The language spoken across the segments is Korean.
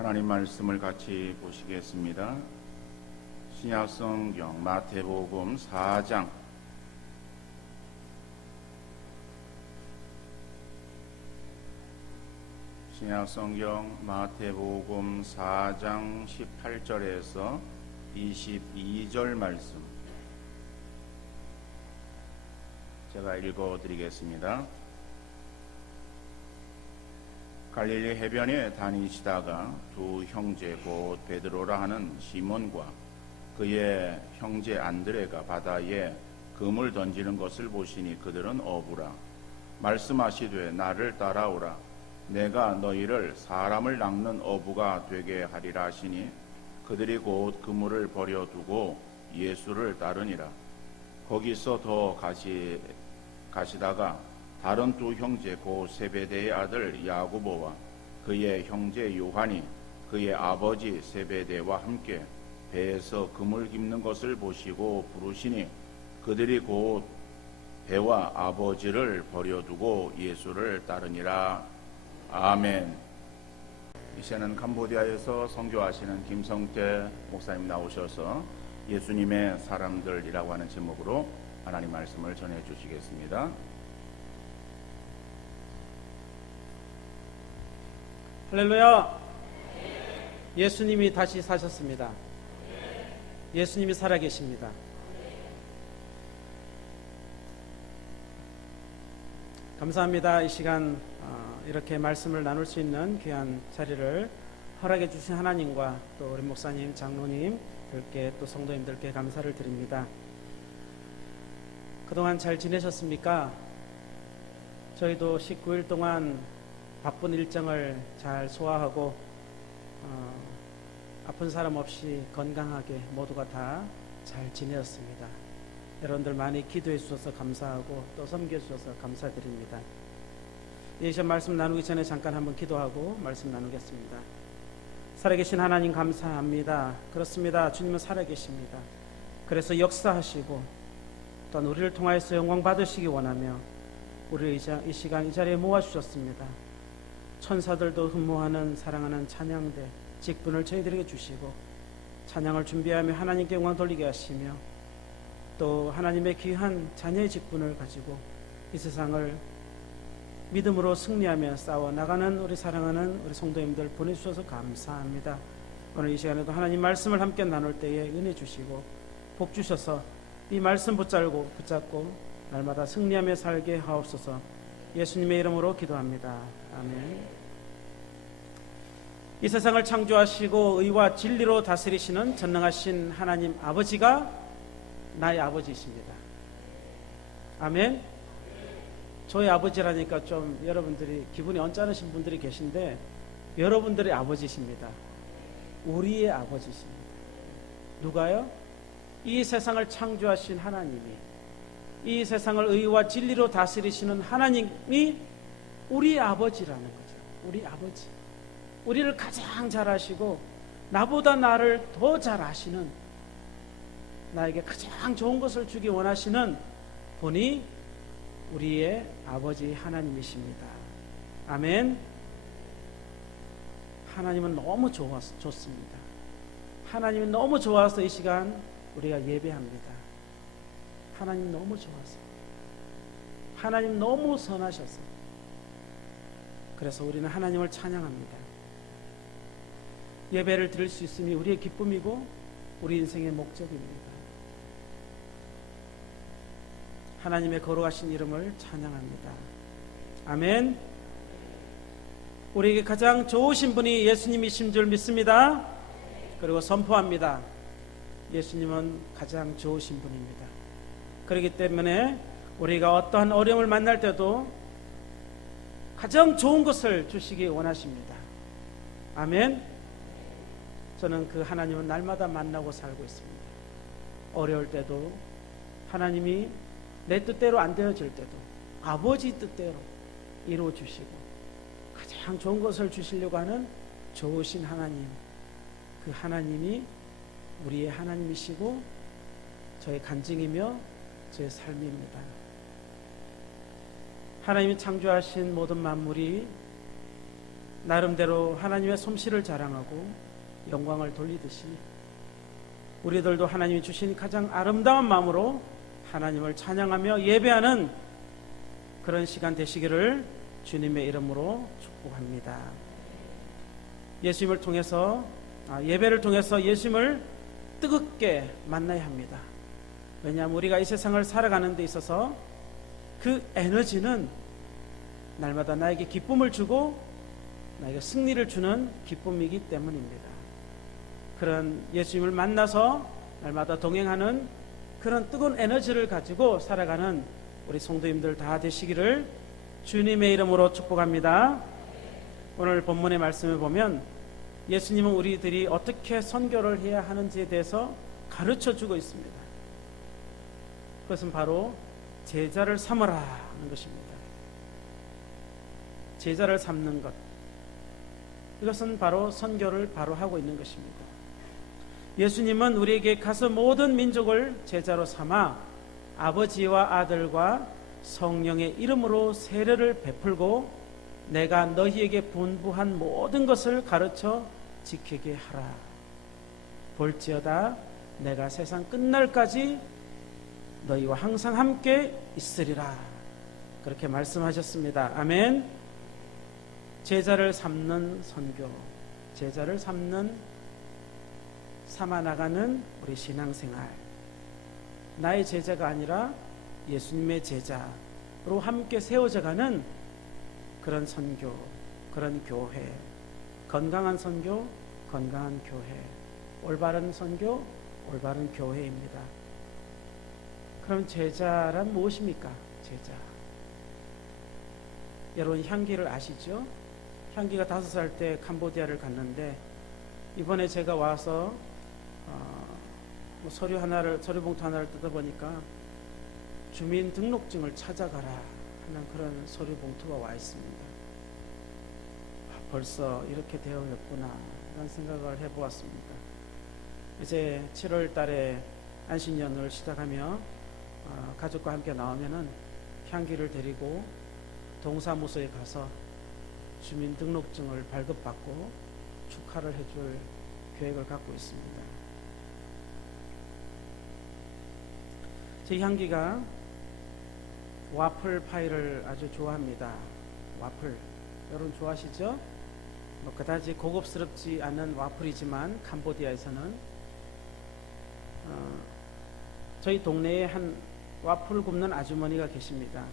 하나님 말씀을 같이 보시겠습니다. 신약성경 마태복음 4장 신약성경 마태복음 4장 18절에서 22절 말씀 제가 읽어드리겠습니다. 갈릴리 해변에 다니시다가 두 형제 곧 베드로라 하는 시몬과 그의 형제 안드레가 바다에 금을 던지는 것을 보시니 그들은 어부라. 말씀하시되 나를 따라오라. 내가 너희를 사람을 낚는 어부가 되게 하리라 하시니 그들이 곧 그물을 버려두고 예수를 따르니라. 거기서 더 가시다가 다른 두 형제 곧 세베대의 아들 야고보와 그의 형제 요한이 그의 아버지 세베대와 함께 배에서 금을 깁는 것을 보시고 부르시니 그들이 곧 배와 아버지를 버려두고 예수를 따르니라. 아멘. 이제는 캄보디아에서 선교하시는 김성태 목사님 나오셔서 예수님의 사람들이라고 하는 제목으로 하나님 말씀을 전해 주시겠습니다. 할렐루야. 예수님이 다시 사셨습니다. 예수님이 살아계십니다. 감사합니다. 이 시간 이렇게 말씀을 나눌 수 있는 귀한 자리를 허락해 주신 하나님과 또 우리 목사님, 장로님들께 또 성도님들께 감사를 드립니다. 그동안 잘 지내셨습니까? 저희도 19일 동안 바쁜 일정을 잘 소화하고 아픈 사람 없이 건강하게 모두가 다 잘 지내었습니다. 여러분들 많이 기도해 주셔서 감사하고 또 섬겨 주셔서 감사드립니다. 이 시간 말씀 나누기 전에 잠깐 한번 기도하고 말씀 나누겠습니다. 살아계신 하나님 감사합니다. 그렇습니다. 주님은 살아계십니다. 그래서 역사하시고 또한 우리를 통하여서 영광 받으시기 원하며 우리를 이 시간 이 자리에 모아주셨습니다. 천사들도 흠모하는 사랑하는 찬양대 직분을 저희들에게 주시고 찬양을 준비하며 하나님께 영광 돌리게 하시며 또 하나님의 귀한 자녀의 직분을 가지고 이 세상을 믿음으로 승리하며 싸워 나가는 우리 사랑하는 우리 성도님들 보내주셔서 감사합니다. 오늘 이 시간에도 하나님 말씀을 함께 나눌 때에 은혜 주시고 복 주셔서 이 말씀 붙잡고 날마다 승리하며 살게 하옵소서. 예수님의 이름으로 기도합니다. 아멘. 이 세상을 창조하시고 의와 진리로 다스리시는 전능하신 하나님 아버지가 나의 아버지이십니다. 아멘. 저희 아버지라니까 좀 여러분들이 기분이 언짢으신 분들이 계신데 여러분들의 아버지십니다. 우리의 아버지십니다. 누가요? 이 세상을 창조하신 하나님이, 이 세상을 의와 진리로 다스리시는 하나님이 우리 아버지라는 거죠. 우리 아버지. 우리를 가장 잘 아시고 나보다 나를 더 잘 아시는, 나에게 가장 좋은 것을 주기 원하시는 분이 우리의 아버지 하나님이십니다. 아멘. 하나님은 너무 좋습니다. 하나님이 너무 좋아서 이 시간 우리가 예배합니다. 하나님 너무 좋아서, 하나님 너무 선하셔서, 그래서 우리는 하나님을 찬양합니다. 예배를 드릴 수 있음이 우리의 기쁨이고 우리 인생의 목적입니다. 하나님의 거룩하신 이름을 찬양합니다. 아멘. 우리에게 가장 좋으신 분이 예수님이신 줄 믿습니다. 그리고 선포합니다. 예수님은 가장 좋으신 분입니다. 그렇기 때문에 우리가 어떠한 어려움을 만날 때도 가장 좋은 것을 주시기 원하십니다. 아멘. 저는 그 하나님은 날마다 만나고 살고 있습니다. 어려울 때도 하나님이 내 뜻대로 안 되어질 때도 아버지 뜻대로 이루어 주시고 가장 좋은 것을 주시려고 하는 좋으신 하나님, 그 하나님이 우리의 하나님이시고 저의 간증이며 저의 삶입니다. 하나님이 창조하신 모든 만물이 나름대로 하나님의 솜씨를 자랑하고 영광을 돌리듯이 우리들도 하나님이 주신 가장 아름다운 마음으로 하나님을 찬양하며 예배하는 그런 시간 되시기를 주님의 이름으로 축복합니다. 예수님을 통해서 예배를 통해서 예수님을 뜨겁게 만나야 합니다. 왜냐하면 우리가 이 세상을 살아가는 데 있어서 그 에너지는 날마다 나에게 기쁨을 주고 나에게 승리를 주는 기쁨이기 때문입니다. 그런 예수님을 만나서 날마다 동행하는 그런 뜨거운 에너지를 가지고 살아가는 우리 성도님들 다 되시기를 주님의 이름으로 축복합니다. 오늘 본문의 말씀을 보면 예수님은 우리들이 어떻게 선교를 해야 하는지에 대해서 가르쳐 주고 있습니다. 그것은 바로 제자를 삼으라 하는 것입니다. 제자를 삼는 것, 이것은 바로 선교를 바로 하고 있는 것입니다. 예수님은 우리에게 가서 모든 민족을 제자로 삼아 아버지와 아들과 성령의 이름으로 세례를 베풀고 내가 너희에게 분부한 모든 것을 가르쳐 지키게 하라. 볼지어다 내가 세상 끝날까지 너희와 항상 함께 있으리라. 그렇게 말씀하셨습니다. 아멘. 제자를 삼는 선교, 제자를 삼아 나가는 우리 신앙생활, 나의 제자가 아니라 예수님의 제자로 함께 세워져가는 그런 선교, 그런 교회, 건강한 선교, 건강한 교회, 올바른 선교, 올바른 교회입니다. 그럼 제자란 무엇입니까? 제자. 여러분 향기를 아시죠? 향기가 5살 때 캄보디아를 갔는데 이번에 제가 와서 서류봉투 하나를 뜯어보니까 주민등록증을 찾아가라 하는 그런 서류봉투가 와 있습니다. 벌써 이렇게 되어있구나 라는 생각을 해보았습니다. 이제 7월 달에 안식년을 시작하며 가족과 함께 나오면은 향기를 데리고 동사무소에 가서 주민등록증을 발급받고 축하를 해줄 계획을 갖고 있습니다. 제 향기가 와플 파이를 아주 좋아합니다. 와플 여러분 좋아하시죠? 뭐 그다지 고급스럽지 않은 와플이지만 캄보디아에서는 저희 동네에 한 와플 굽는 아주머니가 계십니다.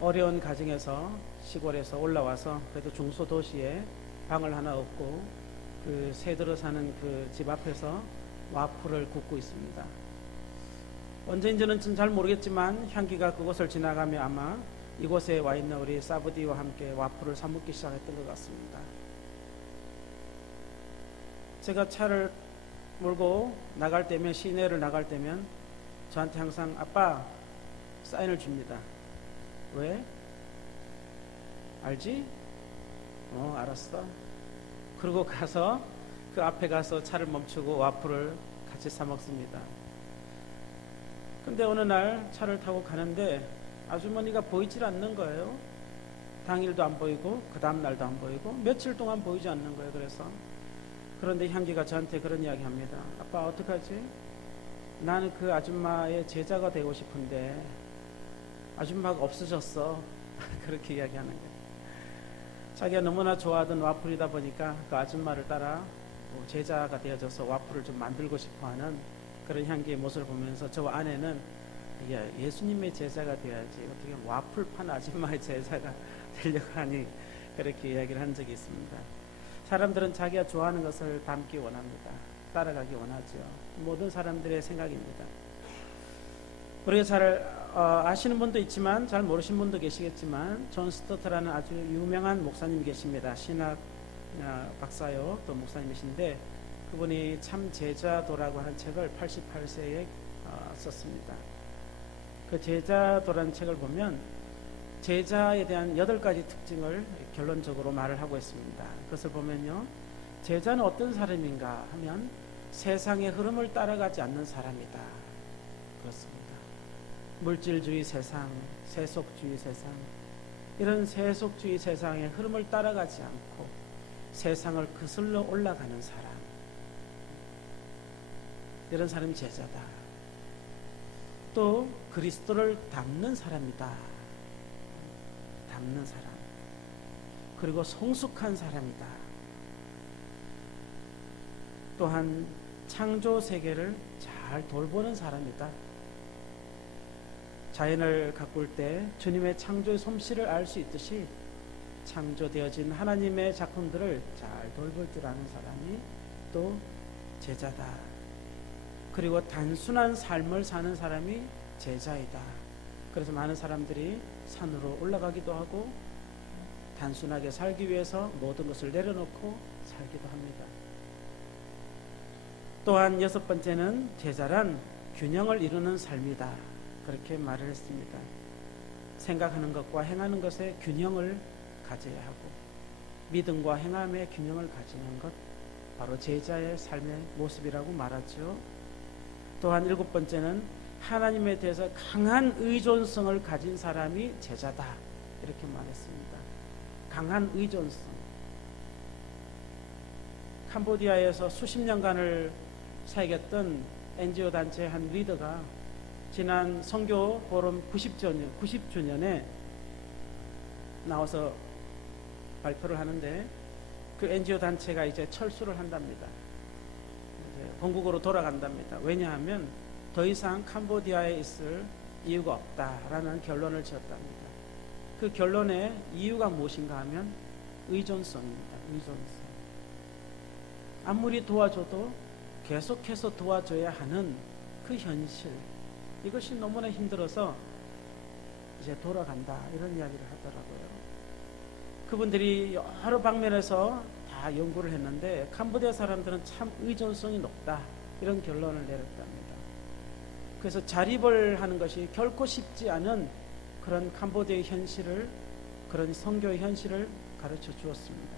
어려운 가정에서 시골에서 올라와서 그래도 중소도시에 방을 하나 얻고 그 새들어 사는 그 집 앞에서 와플을 굽고 있습니다. 언제인지는 잘 모르겠지만 향기가 그곳을 지나가며 아마 이곳에 와 있는 우리 사부디와 함께 와플을 사 먹기 시작했던 것 같습니다. 제가 차를 몰고 나갈 때면 시내를 나갈 때면 저한테 항상 아빠 사인을 줍니다. 왜? 알지? 알았어. 그리고 가서 그 앞에 가서 차를 멈추고 와플을 같이 사 먹습니다. 근데 어느 날 차를 타고 가는데 아주머니가 보이질 않는 거예요. 당일도 안 보이고 그 다음 날도 안 보이고 며칠 동안 보이지 않는 거예요. 그런데 향기가 저한테 그런 이야기 합니다. 아빠 어떡하지? 나는 그 아줌마의 제자가 되고 싶은데 아줌마가 없어졌어. 그렇게 이야기하는 거예요. 자기가 너무나 좋아하던 와플이다 보니까 그 아줌마를 따라 제자가 되어져서 와플을 좀 만들고 싶어하는 그런 향기의 모습을 보면서 저 아내는 예수님의 제자가 되어야지 어떻게 와플 판 아줌마의 제자가 되려고 하니 그렇게 이야기를 한 적이 있습니다. 사람들은 자기가 좋아하는 것을 닮기 원합니다. 따라가기 원하죠. 모든 사람들의 생각입니다. 우리가 잘 아시는 분도 있지만 잘 모르시는 분도 계시겠지만 존 스토트라는 아주 유명한 목사님이 계십니다. 신학 박사요 또 목사님이신데 그분이 참 제자도라고 하는 책을 88세에 썼습니다. 그 제자도라는 책을 보면 제자에 대한 8가지 특징을 결론적으로 말을 하고 있습니다. 그것을 보면요, 제자는 어떤 사람인가 하면 세상의 흐름을 따라가지 않는 사람이다. 그렇습니다. 물질주의 세상, 세속주의 세상, 이런 세속주의 세상의 흐름을 따라가지 않고 세상을 거슬러 올라가는 사람, 이런 사람이 제자다. 또 그리스도를 닮는 사람이다. 닮는 사람. 그리고 성숙한 사람이다. 또한 창조 세계를 잘 돌보는 사람이다. 자연을 가꿀 때 주님의 창조의 솜씨를 알 수 있듯이 창조되어진 하나님의 작품들을 잘 돌볼 줄 아는 사람이 또 제자다. 그리고 단순한 삶을 사는 사람이 제자이다. 그래서 많은 사람들이 산으로 올라가기도 하고 단순하게 살기 위해서 모든 것을 내려놓고 살기도 합니다. 또한 여섯 번째는 제자란 균형을 이루는 삶이다. 그렇게 말을 했습니다. 생각하는 것과 행하는 것의 균형을 가져야 하고 믿음과 행함의 균형을 가지는 것, 바로 제자의 삶의 모습이라고 말하죠. 또한 일곱 번째는 하나님에 대해서 강한 의존성을 가진 사람이 제자다. 이렇게 말했습니다. 강한 의존성. 캄보디아에서 수십 년간을 사역했던 NGO 단체의 한 리더가 지난 선교 포럼 90주년에 나와서 발표를 하는데 그 NGO 단체가 이제 철수를 한답니다. 이제 본국으로 돌아간답니다. 왜냐하면 더 이상 캄보디아에 있을 이유가 없다라는 결론을 지었답니다. 그 결론의 이유가 무엇인가 하면 의존성입니다. 의존성. 아무리 도와줘도 계속해서 도와줘야 하는 그 현실, 이것이 너무나 힘들어서 이제 돌아간다, 이런 이야기를 하더라고요. 그분들이 여러 방면에서 다 연구를 했는데 캄보디아 사람들은 참 의존성이 높다, 이런 결론을 내렸답니다. 그래서 자립을 하는 것이 결코 쉽지 않은 그런 캄보디아의 현실을, 그런 선교의 현실을 가르쳐 주었습니다.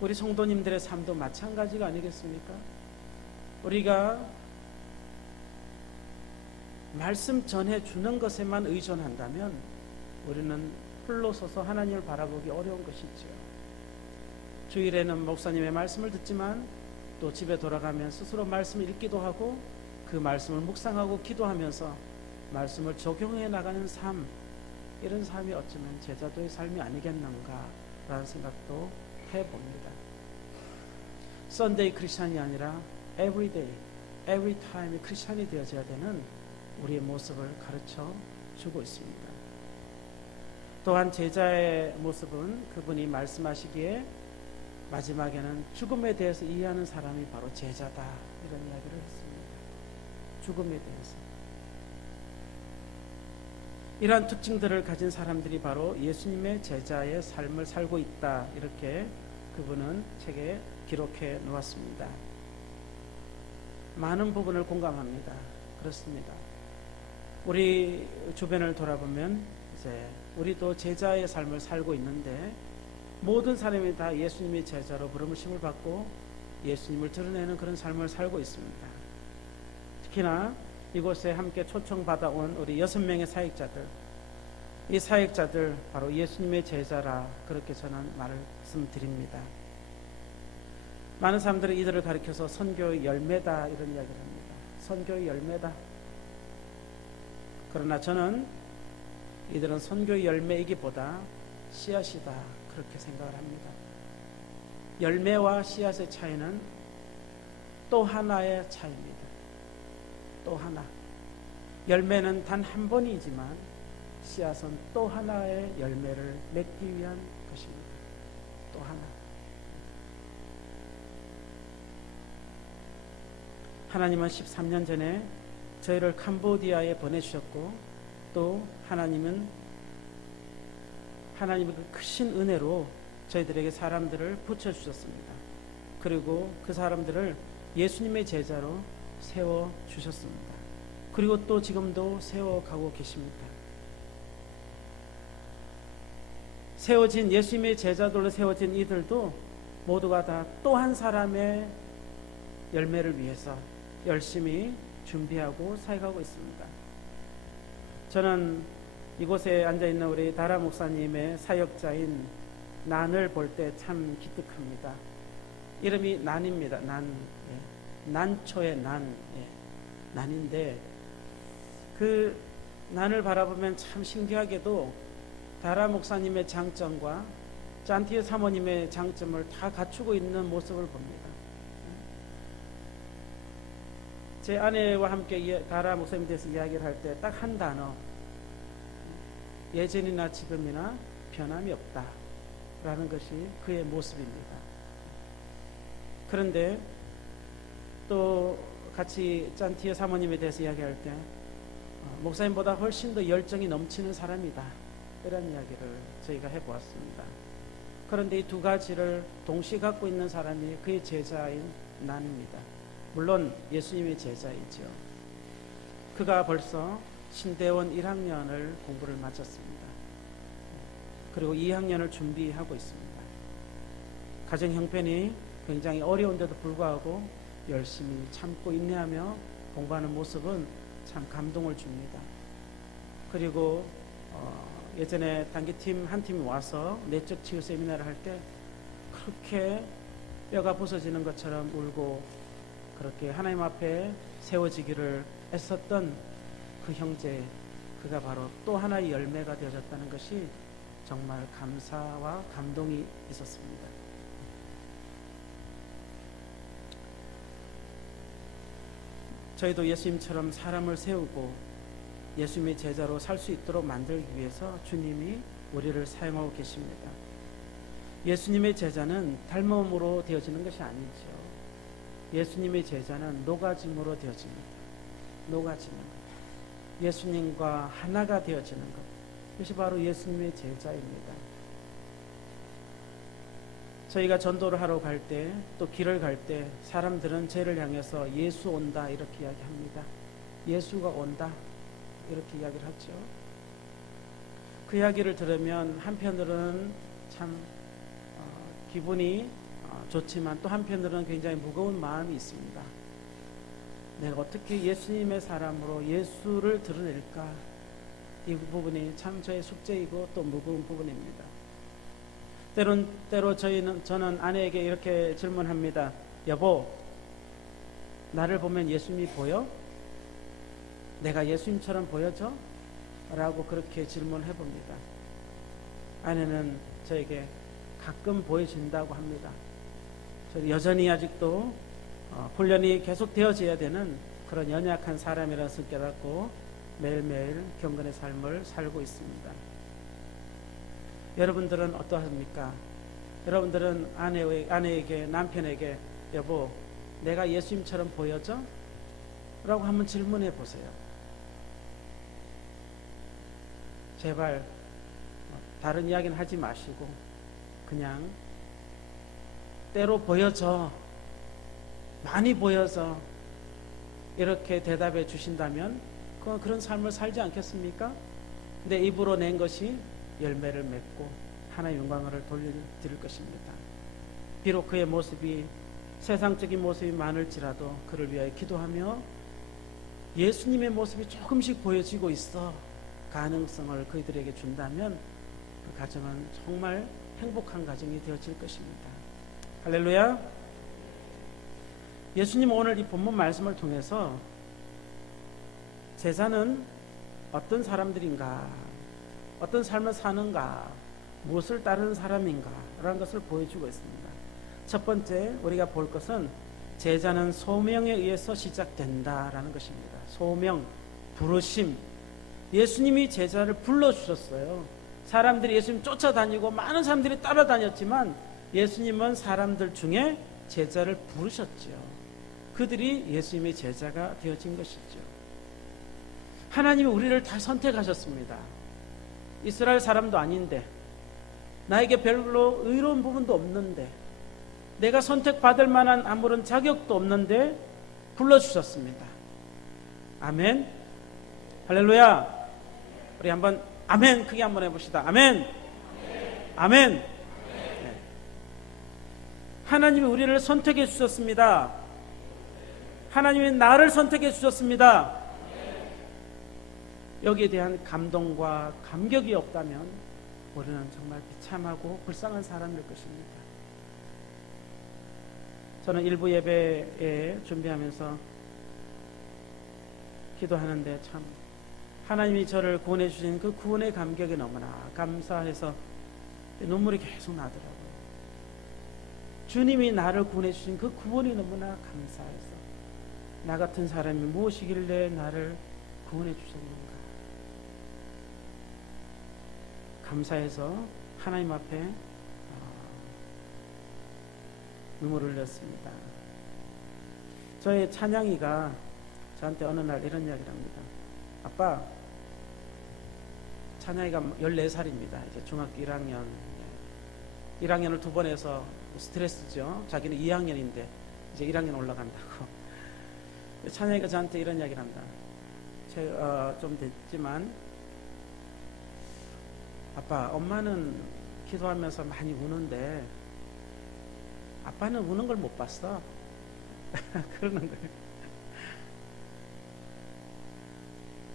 우리 성도님들의 삶도 마찬가지가 아니겠습니까? 우리가 말씀 전해주는 것에만 의존한다면 우리는 홀로 서서 하나님을 바라보기 어려운 것이죠. 주일에는 목사님의 말씀을 듣지만 또 집에 돌아가면 스스로 말씀을 읽기도 하고 그 말씀을 묵상하고 기도하면서 말씀을 적용해 나가는 삶, 이런 삶이 어쩌면 제자도의 삶이 아니겠는가라는 생각도 해봅니다. 썬데이 크리스찬이 아니라 everyday, every time 크리스찬이 되어져야 되는 우리의 모습을 가르쳐 주고 있습니다. 또한 제자의 모습은 그분이 말씀하시기에 마지막에는 죽음에 대해서 이해하는 사람이 바로 제자다, 이런 이야기를 했습니다. 죽음에 대해서. 이러한 특징들을 가진 사람들이 바로 예수님의 제자의 삶을 살고 있다, 이렇게 그분은 책에 기록해 놓았습니다. 많은 부분을 공감합니다. 그렇습니다. 우리 주변을 돌아보면 이제 우리도 제자의 삶을 살고 있는데 모든 사람이 다 예수님의 제자로 부름을 받고 예수님을 드러내는 그런 삶을 살고 있습니다. 특히나 이곳에 함께 초청받아온 우리 6명의 사역자들, 이 사역자들 바로 예수님의 제자라, 그렇게 저는 말씀드립니다. 많은 사람들은 이들을 가리켜서 선교의 열매다, 이런 이야기를 합니다. 선교의 열매다. 그러나 저는 이들은 선교의 열매이기보다 씨앗이다, 그렇게 생각을 합니다. 열매와 씨앗의 차이는 또 하나의 차이입니다. 또 하나. 열매는 단 한 번이지만 씨앗은 또 하나의 열매를 맺기 위한 것입니다. 또 하나. 하나님은 13년 전에 저희를 캄보디아에 보내주셨고, 또 하나님의 그 크신 은혜로 저희들에게 사람들을 붙여주셨습니다. 그리고 그 사람들을 예수님의 제자로 세워주셨습니다. 그리고 또 지금도 세워가고 계십니다. 세워진 예수님의 제자들로 세워진 이들도 모두가 다 또 한 사람의 열매를 위해서 열심히 준비하고 사역하고 있습니다. 저는 이곳에 앉아있는 우리 다라 목사님의 사역자인 난을 볼 때 참 기특합니다. 이름이 난입니다. 난. 예. 난초의 난. 예. 난인데 그 난을 바라보면 참 신기하게도 다라 목사님의 장점과 짠티의 사모님의 장점을 다 갖추고 있는 모습을 봅니다. 제 아내와 함께 다라 목사님에 대해서 이야기를 할 때 딱 한 단어, 예전이나 지금이나 변함이 없다라는 것이 그의 모습입니다. 그런데 또 같이 짠티의 사모님에 대해서 이야기할 때 목사님보다 훨씬 더 열정이 넘치는 사람이다, 이런 이야기를 저희가 해보았습니다. 그런데 이 두 가지를 동시에 갖고 있는 사람이 그의 제자인 난입니다. 물론 예수님의 제자이죠. 그가 벌써 신대원 1학년을 공부를 마쳤습니다. 그리고 2학년을 준비하고 있습니다. 가정 형편이 굉장히 어려운데도 불구하고 열심히 참고 인내하며 공부하는 모습은 참 감동을 줍니다. 그리고 예전에 단기팀 한 팀이 와서 내적 치유 세미나를 할 때 그렇게 뼈가 부서지는 것처럼 울고 그렇게 하나님 앞에 세워지기를 애썼던 그 형제, 그가 바로 또 하나의 열매가 되어졌다는 것이 정말 감사와 감동이 있었습니다. 저희도 예수님처럼 사람을 세우고 예수님의 제자로 살 수 있도록 만들기 위해서 주님이 우리를 사용하고 계십니다. 예수님의 제자는 닮음으로 되어지는 것이 아니죠. 예수님의 제자는 녹아짐으로 되어집니다. 녹아지는 것. 예수님과 하나가 되어지는 것. 그것이 바로 예수님의 제자입니다. 저희가 전도를 하러 갈 때, 또 길을 갈 때 사람들은 저를 향해서 예수 온다 이렇게 이야기합니다. 예수가 온다 이렇게 이야기를 하죠. 그 이야기를 들으면 한편으로는 참 기분이 좋지만 또 한편으로는 굉장히 무거운 마음이 있습니다. 내가 어떻게 예수님의 사람으로 예수를 드러낼까? 이 부분이 참 저의 숙제이고 또 무거운 부분입니다. 때로 저는 아내에게 이렇게 질문합니다. 여보, 나를 보면 예수님이 보여? 내가 예수님처럼 보여져? 라고 그렇게 질문해 봅니다. 아내는 저에게 가끔 보여진다고 합니다. 저는 여전히 아직도 훈련이 계속 되어져야 되는 그런 연약한 사람이라는 것을 깨닫고 매일매일 경건의 삶을 살고 있습니다. 여러분들은 어떠합니까? 여러분들은 아내에게, 남편에게 여보, 내가 예수님처럼 보여져? 라고 한번 질문해 보세요. 제발 다른 이야기는 하지 마시고 그냥 때로 보여져, 많이 보여서 이렇게 대답해 주신다면 그런 삶을 살지 않겠습니까? 내 입으로 낸 것이 열매를 맺고 하나의 영광을 돌려드릴 것입니다. 비록 그의 모습이 세상적인 모습이 많을지라도 그를 위하여 기도하며 예수님의 모습이 조금씩 보여지고 있어 가능성을 그들에게 준다면 그 가정은 정말 행복한 가정이 되어질 것입니다. 할렐루야. 예수님 오늘 이 본문 말씀을 통해서 제자는 어떤 사람들인가, 어떤 삶을 사는가, 무엇을 따르는 사람인가 라는 것을 보여주고 있습니다. 첫 번째 우리가 볼 것은 제자는 소명에 의해서 시작된다라는 것입니다. 소명, 부르심. 예수님이 제자를 불러주셨어요. 사람들이 예수님 쫓아다니고 많은 사람들이 따라다녔지만 예수님은 사람들 중에 제자를 부르셨죠. 그들이 예수님의 제자가 되어진 것이죠. 하나님이 우리를 다 선택하셨습니다. 이스라엘 사람도 아닌데, 나에게 별로 의로운 부분도 없는데, 내가 선택받을 만한 아무런 자격도 없는데 불러주셨습니다. 아멘. 할렐루야. 우리 한번 아멘 크게 한번 해봅시다. 아멘. 아멘. 네. 하나님이 우리를 선택해 주셨습니다. 하나님이 나를 선택해 주셨습니다. 여기에 대한 감동과 감격이 없다면 우리는 정말 비참하고 불쌍한 사람일 것입니다. 저는 일부 예배에 준비하면서 기도하는데 참 하나님이 저를 구원해 주신 그 구원의 감격이 너무나 감사해서 눈물이 계속 나더라고요. 주님이 나를 구원해 주신 그 구원이 너무나 감사해서 나 같은 사람이 무엇이길래 나를 구원해 주셨는가 감사해서 하나님 앞에 눈물을 흘렸습니다. 저의 찬양이가 저한테 어느 날 이런 이야기를 합니다. 아빠, 찬양이가 14살입니다. 이제 중학교 1학년. 1학년을 2번 해서 스트레스죠. 자기는 2학년인데 이제 1학년 올라간다고. 찬양이가 저한테 이런 이야기를 합니다. 좀 됐지만 아빠, 엄마는 기도하면서 많이 우는데 아빠는 우는 걸 못 봤어. 그러는 거예요.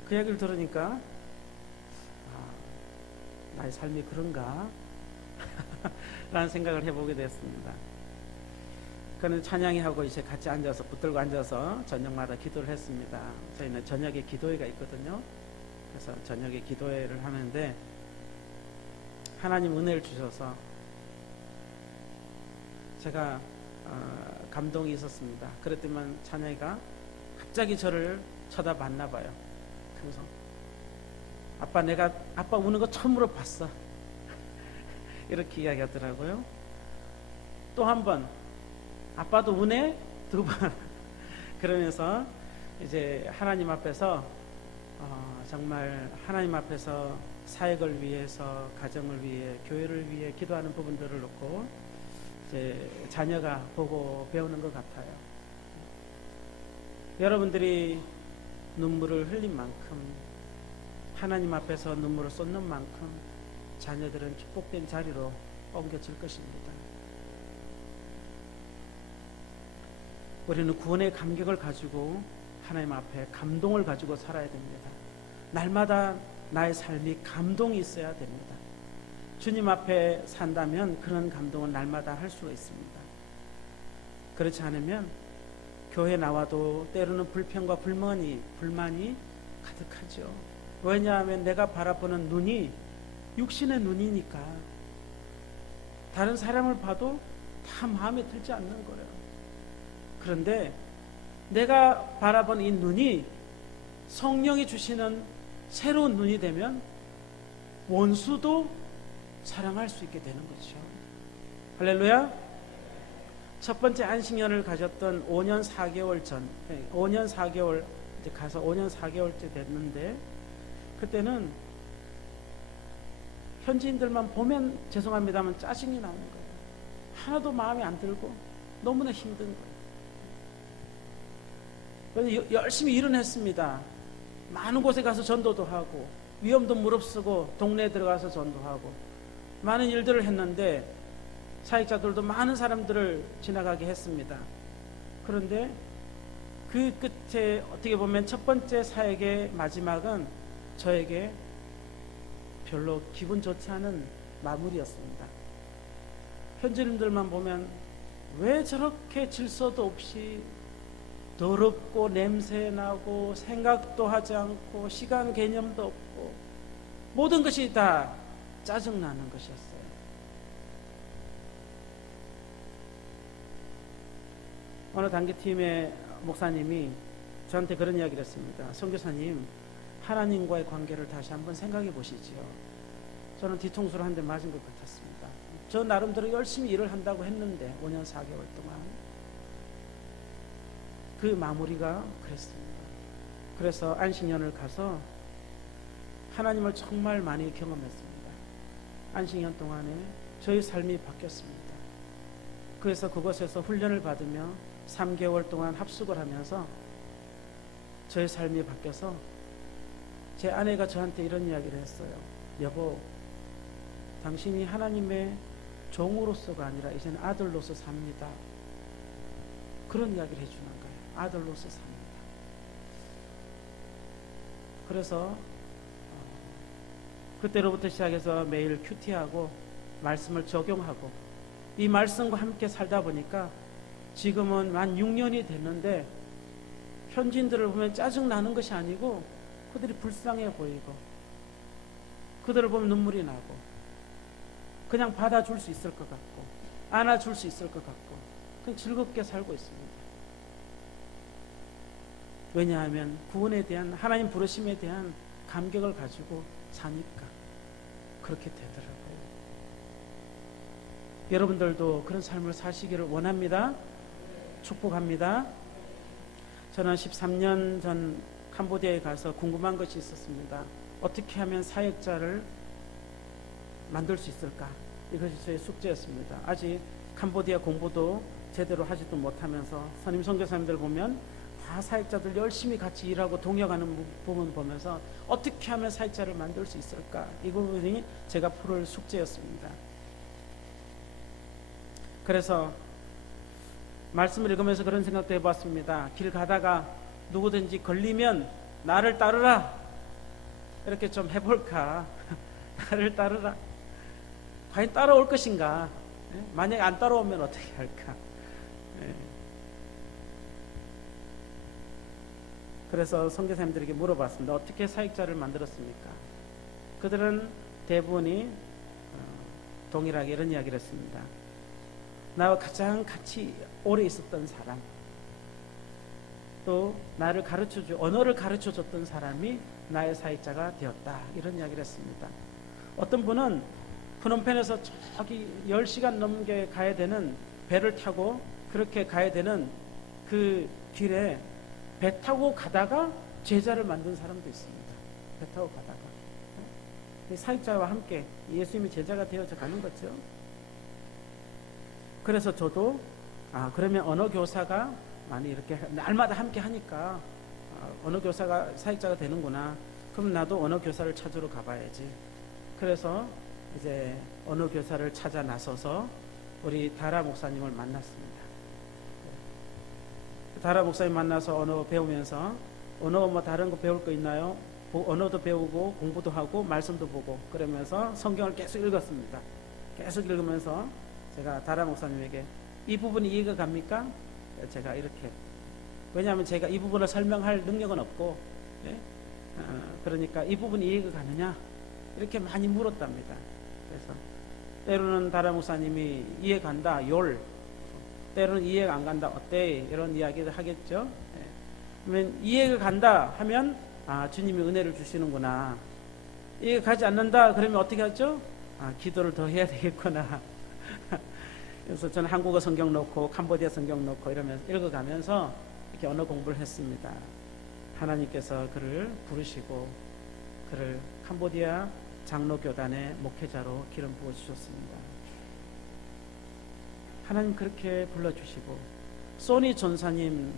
그 얘기를 들으니까 나의 삶이 그런가? 라는 생각을 해보게 됐습니다. 그는 찬양이 하고 이제 같이 앉아서 붙들고 앉아서 저녁마다 기도를 했습니다. 저희는 저녁에 기도회가 있거든요. 그래서 저녁에 기도회를 하는데 하나님 은혜를 주셔서 제가 감동이 있었습니다. 그랬더니 찬양이가 갑자기 저를 쳐다봤나 봐요. 그래서 아빠 우는 거 처음으로 봤어. 이렇게 이야기하더라고요. 또 한 번 아빠도 우네? 2번. 그러면서 이제 하나님 앞에서 정말 하나님 앞에서 사역을 위해서 가정을 위해 교회를 위해 기도하는 부분들을 놓고 이제 자녀가 보고 배우는 것 같아요. 여러분들이 눈물을 흘린 만큼 하나님 앞에서 눈물을 쏟는 만큼 자녀들은 축복된 자리로 옮겨질 것입니다. 우리는 구원의 감격을 가지고 하나님 앞에 감동을 가지고 살아야 됩니다. 날마다 나의 삶이 감동이 있어야 됩니다. 주님 앞에 산다면 그런 감동은 날마다 할 수가 있습니다. 그렇지 않으면 교회 나와도 때로는 불평과 불만이 가득하죠. 왜냐하면 내가 바라보는 눈이 육신의 눈이니까 다른 사람을 봐도 다 마음에 들지 않는 거예요. 그런데 내가 바라보는 이 눈이 성령이 주시는 새로운 눈이 되면 원수도 사랑할 수 있게 되는 거죠. 할렐루야. 첫 번째 안식년을 가졌던 5년 4개월 전, 5년 4개월 이제 가서 5년 4개월째 됐는데 그때는 현지인들만 보면 죄송합니다만 짜증이 나는 거예요. 하나도 마음에 안 들고 너무나 힘든 거예요. 그래서 열심히 일은 했습니다. 많은 곳에 가서 전도도 하고 위험도 무릅쓰고 동네에 들어가서 전도하고 많은 일들을 했는데 사역자들도 많은 사람들을 지나가게 했습니다. 그런데 그 끝에 어떻게 보면 첫 번째 사역의 마지막은 저에게 별로 기분 좋지 않은 마무리였습니다. 현지인들만 보면 왜 저렇게 질서도 없이 더럽고 냄새나고 생각도 하지 않고 시간 개념도 없고 모든 것이 다 짜증나는 것이었어요. 어느 단기팀의 목사님이 저한테 그런 이야기를 했습니다. 선교사님, 하나님과의 관계를 다시 한번 생각해 보시지요. 저는 뒤통수를 한 대 맞은 것 같았습니다. 저 나름대로 열심히 일을 한다고 했는데 5년 4개월 동안 그 마무리가 그랬습니다. 그래서 안식년을 가서 하나님을 정말 많이 경험했습니다. 안식년 동안에 저의 삶이 바뀌었습니다. 그래서 그곳에서 훈련을 받으며 3개월 동안 합숙을 하면서 저의 삶이 바뀌어서 제 아내가 저한테 이런 이야기를 했어요. 여보, 당신이 하나님의 종으로서가 아니라 이제는 아들로서 삽니다. 그런 이야기를 해주는 거예요. 아들로서 삽니다. 그래서 그때로부터 시작해서 매일 큐티하고 말씀을 적용하고 이 말씀과 함께 살다 보니까 지금은 만 6년이 됐는데 현지인들을 보면 짜증나는 것이 아니고 그들이 불쌍해 보이고 그들을 보면 눈물이 나고 그냥 받아줄 수 있을 것 같고 안아줄 수 있을 것 같고 그냥 즐겁게 살고 있습니다. 왜냐하면 구원에 대한 하나님 부르심에 대한 감격을 가지고 사니까 그렇게 되더라고요. 여러분들도 그런 삶을 사시기를 원합니다. 축복합니다. 저는 13년 전 캄보디아에 가서 궁금한 것이 있었습니다. 어떻게 하면 사역자를 만들 수 있을까? 이것이 저의 숙제였습니다. 아직 캄보디아 공부도 제대로 하지도 못하면서 선임 선교사님들 보면 다 사역자들 열심히 같이 일하고 동역하는 부분 보면서 어떻게 하면 사역자를 만들 수 있을까? 이 부분이 제가 풀을 숙제였습니다. 그래서 말씀을 읽으면서 그런 생각도 해봤습니다. 길 가다가 누구든지 걸리면 나를 따르라 이렇게 좀 해볼까. 나를 따르라. 과연 따라올 것인가? 만약에 안 따라오면 어떻게 할까? 그래서 선교사님들에게 물어봤습니다. 어떻게 사역자를 만들었습니까? 그들은 대부분이 동일하게 이런 이야기를 했습니다. 나와 가장 같이 오래 있었던 사람, 또 나를 가르쳐줘 언어를 가르쳐줬던 사람이 나의 사역자가 되었다. 이런 이야기를 했습니다. 어떤 분은 프놈펜에서 저기 10시간 넘게 가야 되는 배를 타고 그렇게 가야 되는 그 길에 배 타고 가다가 제자를 만든 사람도 있습니다. 배 타고 가다가 사역자와 함께 예수님이 제자가 되어져 가는 거죠. 그래서 저도 그러면 언어 교사가 많이 이렇게 날마다 함께 하니까 언어 교사가 사역자가 되는구나. 그럼 나도 언어 교사를 찾으러 가봐야지. 그래서 이제 언어 교사를 찾아 나서서 우리 다라 목사님을 만났습니다. 다라 목사님 만나서 언어 배우면서 언어 뭐 다른 거 배울 거 있나요? 언어도 배우고 공부도 하고 말씀도 보고 그러면서 성경을 계속 읽었습니다. 계속 읽으면서 제가 다라 목사님에게 이 부분이 이해가 갑니까? 제가 이렇게 왜냐하면 제가 이 부분을 설명할 능력은 없고 그러니까 이 부분이 이해가 가느냐 이렇게 많이 물었답니다. 그래서 때로는 다라 목사님이 이해 간다 때로는 이해가 안 간다 어때 이런 이야기를 하겠죠. 그러면 이해가 간다 하면 주님이 은혜를 주시는구나. 이해가 가지 않는다 그러면 어떻게 하죠? 기도를 더 해야 되겠구나. 그래서 저는 한국어 성경 놓고 캄보디아 성경 놓고 이러면서 읽어가면서 이렇게 언어 공부를 했습니다. 하나님께서 그를 부르시고 그를 캄보디아 장로교단의 목회자로 기름 부어 주셨습니다. 하나님 그렇게 불러주시고 소니 전사님도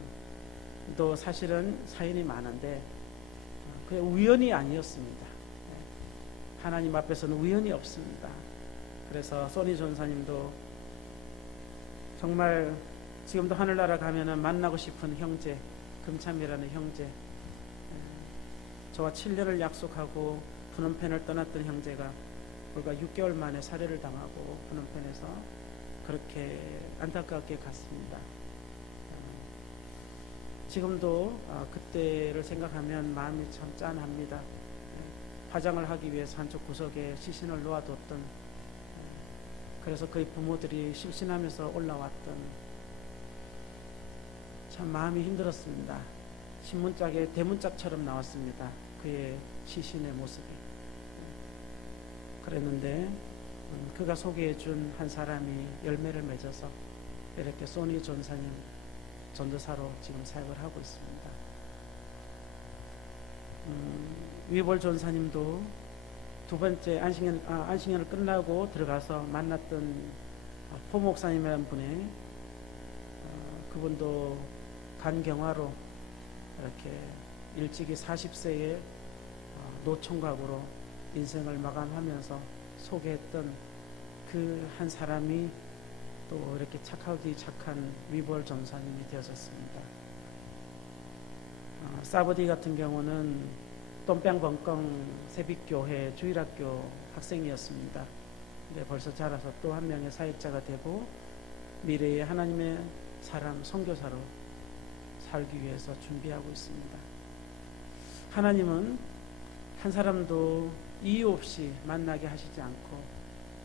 사실은 사연이 많은데 그게 우연이 아니었습니다. 하나님 앞에서는 우연이 없습니다. 그래서 소니 전사님도 정말 지금도 하늘나라 가면은 만나고 싶은 형제 금참이라는 형제 저와 7년을 약속하고 푸놈펜을 떠났던 형제가 불과 6개월 만에 살해를 당하고 푸놈펜에서 그렇게 안타깝게 갔습니다. 지금도 그때를 생각하면 마음이 참 짠합니다. 화장을 하기 위해서 한쪽 구석에 시신을 놓아뒀던 그래서 그의 부모들이 실신하면서 올라왔던 참 마음이 힘들었습니다. 신문짝에 대문짝처럼 나왔습니다. 그의 시신의 모습이. 그랬는데 그가 소개해준 한 사람이 열매를 맺어서 이렇게 소니 전사님 전도사로 지금 사역을 하고 있습니다. 위볼 전사님도 두 번째 안식년을 끝나고 들어가서 만났던 포 목사님이라는 분이 그분도 간경화로 이렇게 일찍이 40세에 노총각으로 인생을 마감하면서 소개했던 그 한 사람이 또 이렇게 착하디 착한 위볼 전사님이 되었습니다. 사버디 같은 경우는 똠뺑벙껑 세빛교회 주일학교 학생이었습니다. 근데 벌써 자라서 또 한 명의 사역자가 되고 미래의 하나님의 사람 선교사로 살기 위해서 준비하고 있습니다. 하나님은 한 사람도 이유 없이 만나게 하시지 않고,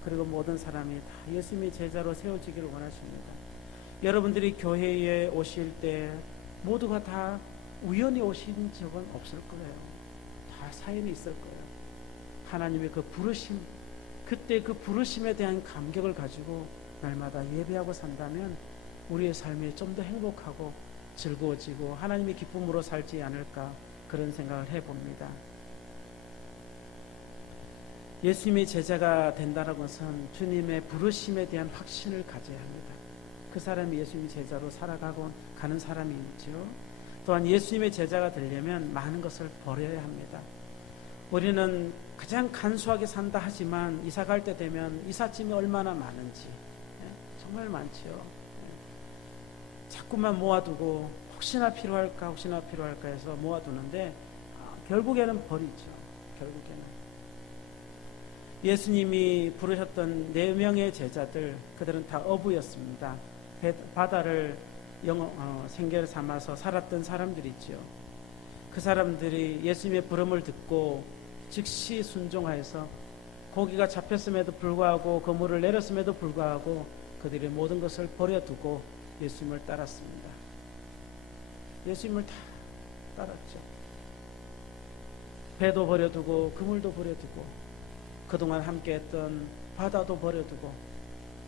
그리고 모든 사람이 다 예수님의 제자로 세워지기를 원하십니다. 여러분들이 교회에 오실 때 모두가 다 우연히 오신 적은 없을 거예요. 다 사연이 있을 거예요. 하나님의 그 부르심, 그때 그 부르심에 대한 감격을 가지고 날마다 예배하고 산다면 우리의 삶이 좀 더 행복하고 즐거워지고 하나님의 기쁨으로 살지 않을까, 그런 생각을 해봅니다. 예수님의 제자가 된다는 것은 주님의 부르심에 대한 확신을 가져야 합니다. 그 사람이 예수님의 제자로 살아가고 가는 사람이죠. 또한 예수님의 제자가 되려면 많은 것을 버려야 합니다. 우리는 가장 간소하게 산다 하지만 이사 갈 때 되면 이삿짐이 얼마나 많은지, 정말 많지요. 자꾸만 모아두고 혹시나 필요할까 해서 모아두는데 결국에는 버리죠. 결국에는 예수님이 부르셨던 4명의 제자들, 그들은 다 어부였습니다. 바다를 생계를 삼아서 살았던 사람들이죠. 그 사람들이 예수님의 부름을 듣고 즉시 순종하여서 고기가 잡혔음에도 불구하고 그물을 내렸음에도 불구하고 그들이 모든 것을 버려두고 예수님을 따랐습니다. 예수님을 다 따랐죠. 배도 버려두고 그물도 버려두고 그동안 함께했던 바다도 버려두고,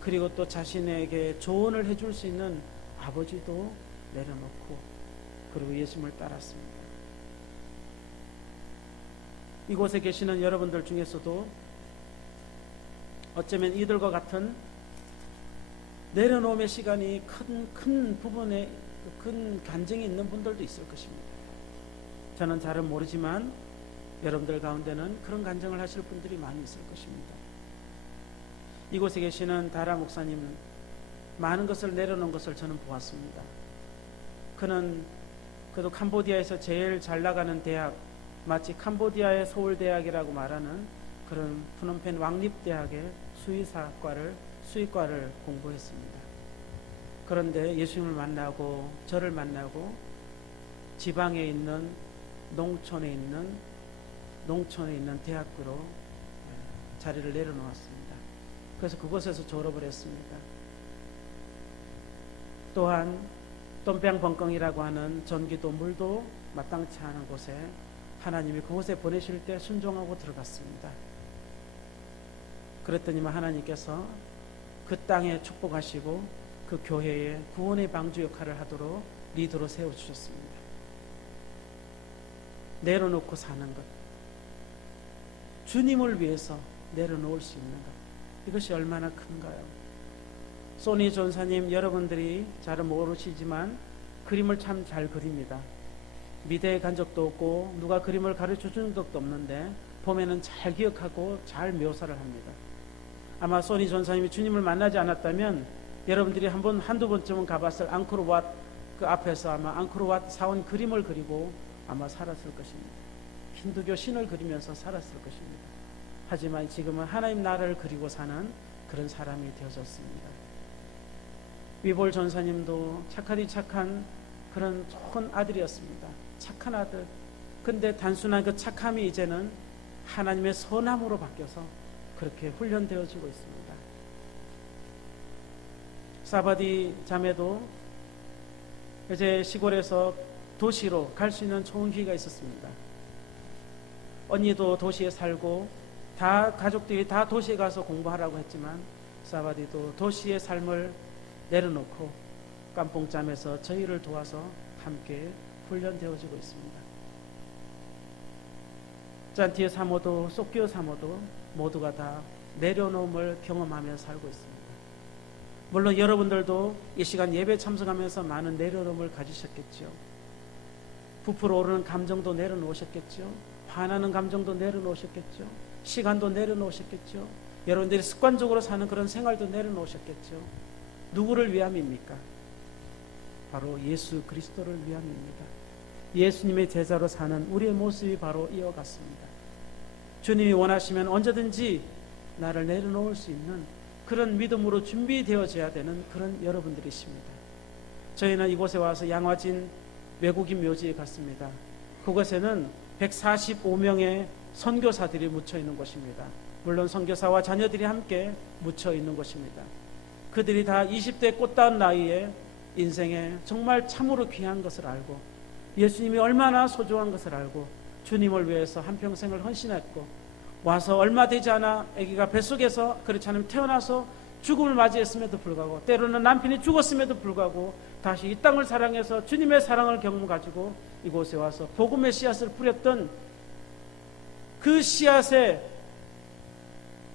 그리고 또 자신에게 조언을 해줄 수 있는 아버지도 내려놓고, 그리고 예수님을 따랐습니다. 이곳에 계시는 여러분들 중에서도 어쩌면 이들과 같은 내려놓음의 시간이 큰 부분에 큰 간증이 있는 분들도 있을 것입니다. 저는 잘은 모르지만 여러분들 가운데는 그런 간증을 하실 분들이 많이 있을 것입니다. 이곳에 계시는 다라 목사님, 많은 것을 내려놓은 것을 저는 보았습니다. 그도 캄보디아에서 제일 잘 나가는 대학, 마치 캄보디아의 서울대학이라고 말하는 그런 푸놈펜 왕립대학의 수의과를 공부했습니다. 그런데 예수님을 만나고 저를 만나고 지방에 있는 농촌에 있는 대학교로 자리를 내려놓았습니다. 그래서 그곳에서 졸업을 했습니다. 또한 똠뺑벙껑이라고 하는 전기도 물도 마땅치 않은 곳에 하나님이 그곳에 보내실 때 순종하고 들어갔습니다. 그랬더니만 하나님께서 그 땅에 축복하시고 그 교회에 구원의 방주 역할을 하도록 리더로 세워주셨습니다. 내려놓고 사는 것, 주님을 위해서 내려놓을 수 있는 것, 이것이 얼마나 큰가요? 소니 전사님, 여러분들이 잘은 모르시지만 그림을 참 잘 그립니다. 미대에 간 적도 없고 누가 그림을 가르쳐 준 적도 없는데 보면은 잘 기억하고 잘 묘사를 합니다. 아마 소니 전사님이 주님을 만나지 않았다면 여러분들이 한두 번쯤은 가봤을 앙코르왓 그 앞에서 아마 앙코르왓 사원 그림을 그리고 아마 살았을 것입니다. 힌두교 신을 그리면서 살았을 것입니다. 하지만 지금은 하나님 나라를 그리고 사는 그런 사람이 되어졌습니다. 위볼 전사님도 착하디 착한 그런 좋은 아들이었습니다. 착한 아들. 근데 단순한 그 착함이 이제는 하나님의 선함으로 바뀌어서 그렇게 훈련되어지고 있습니다. 사바디 자매도 이제 시골에서 도시로 갈 수 있는 좋은 기회가 있었습니다. 언니도 도시에 살고 다 가족들이 다 도시에 가서 공부하라고 했지만 사바디도 도시의 삶을 내려놓고 깜뽕짬에서 저희를 도와서 함께 훈련되어지고 있습니다. 짠티의 사모도 쏙기어 사모도 모두가 다 내려놓음을 경험하며 살고 있습니다. 물론 여러분들도 이 시간 예배 참석하면서 많은 내려놓음을 가지셨겠죠. 부풀어 오르는 감정도 내려놓으셨겠죠. 화나는 감정도 내려놓으셨겠죠. 시간도 내려놓으셨겠죠. 여러분들이 습관적으로 사는 그런 생활도 내려놓으셨겠죠. 누구를 위함입니까? 바로 예수 그리스도를 위함입니다. 예수님의 제자로 사는 우리의 모습이 바로 이와 같습니다. 주님이 원하시면 언제든지 나를 내려놓을 수 있는 그런 믿음으로 준비되어져야 되는 그런 여러분들이십니다. 저희는 이곳에 와서 양화진 외국인 묘지에 갔습니다. 그곳에는 145명의 선교사들이 묻혀 있는 곳입니다. 물론 선교사와 자녀들이 함께 묻혀 있는 곳입니다. 그들이 다 20대 꽃다운 나이에 인생에 정말 참으로 귀한 것을 알고 예수님이 얼마나 소중한 것을 알고 주님을 위해서 한평생을 헌신했고 와서 얼마 되지 않아 아기가 뱃속에서 그렇지 않으면 태어나서 죽음을 맞이했음에도 불구하고 때로는 남편이 죽었음에도 불구하고 다시 이 땅을 사랑해서 주님의 사랑을 경험 가지고 이곳에 와서 복음의 씨앗을 뿌렸던 그 씨앗의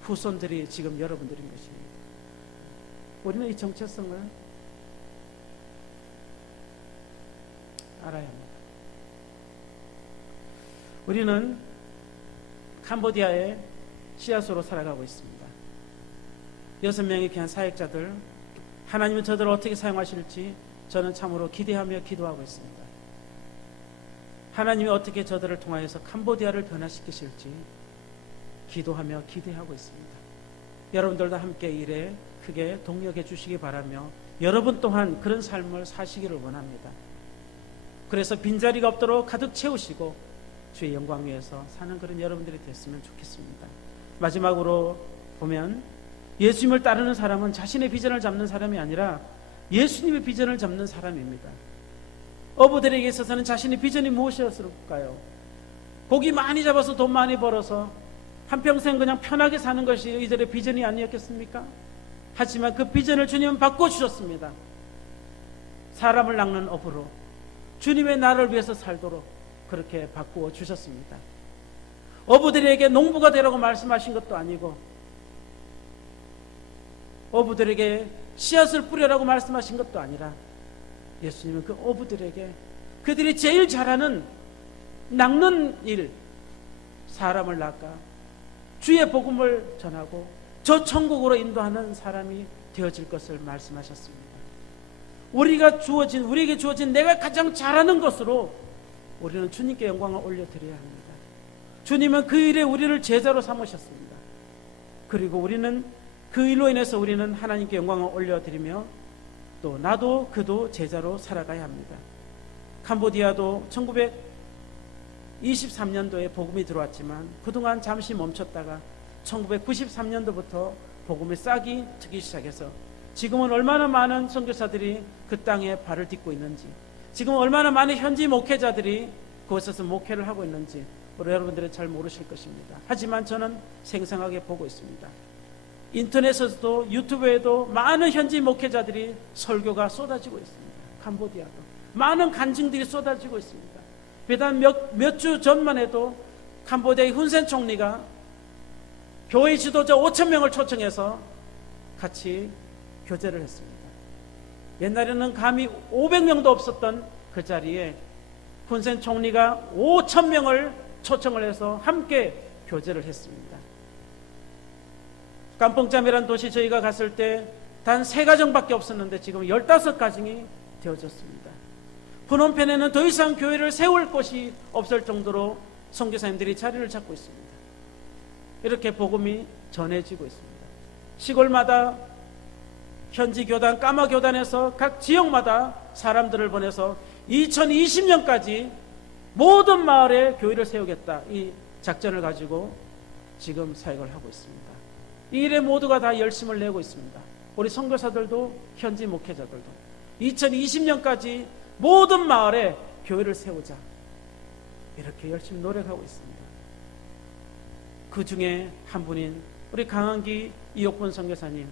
후손들이 지금 여러분들인 것입니다. 우리는 이 정체성을 알아야 합니다. 우리는 캄보디아의 씨앗으로 살아가고 있습니다. 6명의 귀한 사역자들, 하나님은 저들을 어떻게 사용하실지 저는 참으로 기대하며 기도하고 있습니다. 하나님이 어떻게 저들을 통하여서 캄보디아를 변화시키실지 기도하며 기대하고 있습니다. 여러분들도 함께 일에 크게 동력해 주시기 바라며 여러분 또한 그런 삶을 사시기를 원합니다. 그래서 빈자리가 없도록 가득 채우시고 주의 영광 위에서 사는 그런 여러분들이 됐으면 좋겠습니다. 마지막으로 보면 예수님을 따르는 사람은 자신의 비전을 잡는 사람이 아니라 예수님의 비전을 잡는 사람입니다. 어부들에게 있어서는 자신의 비전이 무엇이었을까요? 고기 많이 잡아서 돈 많이 벌어서 한평생 그냥 편하게 사는 것이 이들의 비전이 아니었겠습니까? 하지만 그 비전을 주님은 바꿔주셨습니다. 사람을 낚는 어부로 주님의 나라를 위해서 살도록 그렇게 바꾸어 주셨습니다. 어부들에게 농부가 되라고 말씀하신 것도 아니고 어부들에게 씨앗을 뿌려라고 말씀하신 것도 아니라 예수님은 그 어부들에게 그들이 제일 잘하는 낚는 일, 사람을 낚아 주의 복음을 전하고 저 천국으로 인도하는 사람이 되어질 것을 말씀하셨습니다. 우리에게 주어진 내가 가장 잘하는 것으로 우리는 주님께 영광을 올려드려야 합니다. 주님은 그 일에 우리를 제자로 삼으셨습니다. 그리고 우리는 그 일로 인해서 우리는 하나님께 영광을 올려드리며 또 나도 그도 제자로 살아가야 합니다. 캄보디아도 1923년도에 복음이 들어왔지만 그동안 잠시 멈췄다가 1993년도부터 복음이 싹이 트기 시작해서 지금은 얼마나 많은 선교사들이 그 땅에 발을 딛고 있는지, 지금 얼마나 많은 현지 목회자들이 그곳에서 목회를 하고 있는지 우리 여러분들은 잘 모르실 것입니다. 하지만 저는 생생하게 보고 있습니다. 인터넷에서도 유튜브에도 많은 현지 목회자들이 설교가 쏟아지고 있습니다. 캄보디아도 많은 간증들이 쏟아지고 있습니다. 비단 몇 주 전만 해도 캄보디아의 훈센 총리가 교회 지도자 5,000명을 초청해서 같이 교제를 했습니다. 옛날에는 감히 500명도 없었던 그 자리에 훈센 총리가 5,000명을 초청을 해서 함께 교제를 했습니다. 깜뽕짬이라는 도시 저희가 갔을 때 단 3가정밖에 없었는데 지금 15가정이 되어졌습니다. 프놈펜에는 더 이상 교회를 세울 곳이 없을 정도로 선교사님들이 자리를 잡고 있습니다. 이렇게 복음이 전해지고 있습니다. 시골마다 현지 교단, 까마 교단에서 각 지역마다 사람들을 보내서 2020년까지 모든 마을에 교회를 세우겠다, 이 작전을 가지고 지금 사역을 하고 있습니다. 이 일에 모두가 다 열심을 내고 있습니다. 우리 선교사들도 현지 목회자들도 2020년까지 모든 마을에 교회를 세우자 이렇게 열심히 노력하고 있습니다. 그 중에 한 분인 우리 강한기 이옥분 선교사님,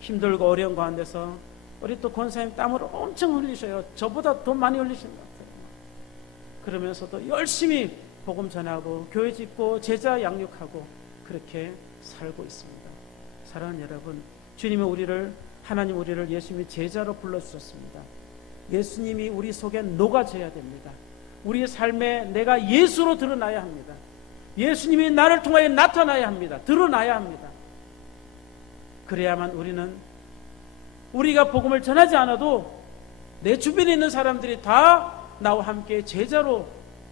힘들고 어려운 가운데서 우리 또 권사님 땀을 엄청 흘리셔요. 저보다 더 많이 흘리시는 것 같아요. 그러면서도 열심히 복음 전하고 교회 짓고 제자 양육하고 그렇게 살고 있습니다. 사랑하는 여러분, 주님은 하나님 우리를 예수님의 제자로 불러주셨습니다. 예수님이 우리 속에 녹아져야 됩니다. 우리의 삶에 내가 예수로 드러나야 합니다. 예수님이 나를 통하여 나타나야 합니다. 드러나야 합니다. 그래야만 우리가 복음을 전하지 않아도 내 주변에 있는 사람들이 다 나와 함께 제자로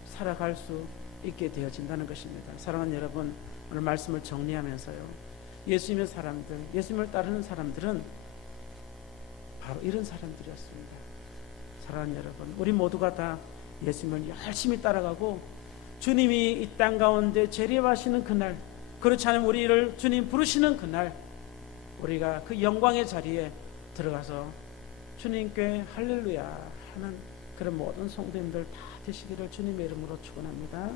살아갈 수 있게 되어진다는 것입니다. 사랑하는 여러분, 오늘 말씀을 정리하면서요, 예수님의 사람들, 예수님을 따르는 사람들은 바로 이런 사람들이었습니다. 사랑하는 여러분, 우리 모두가 다 예수님을 열심히 따라가고 주님이 이 땅 가운데 재림하시는 그날, 그렇지 않으면 우리를 주님 부르시는 그날, 우리가 그 영광의 자리에 들어가서 주님께 할렐루야 하는 그런 모든 성도님들 다 되시기를 주님의 이름으로 축원합니다.